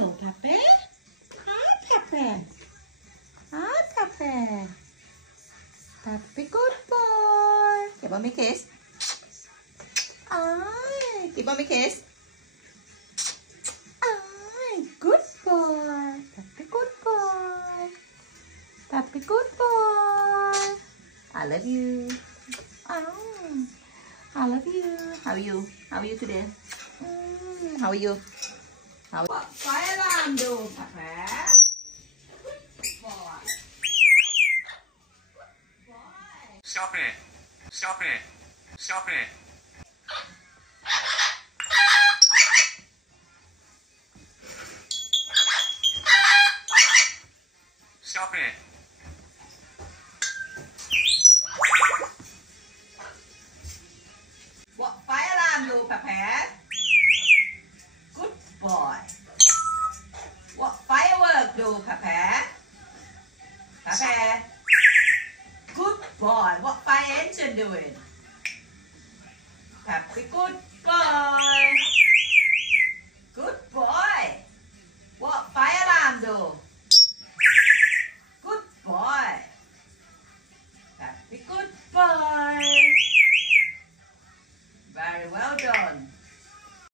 Hello, Pepe. Hi, Pepe. Hi, Pepe. Pepe, good boy. Give mommy a kiss. Ay, give mommy a kiss. Ay, good boy. Pepe, good boy. Pepe, good boy. I love you. Oh, I love you. How are you? How are you today? How are you? What fire alarm do, Pepe? Boy. Stop it. Stop it. Stop it. Stop it. What fire alarm do, Pepe? Good boy. What firework do, Pepe? Pepe. Good boy. What fire engine doing? Pepe, good boy.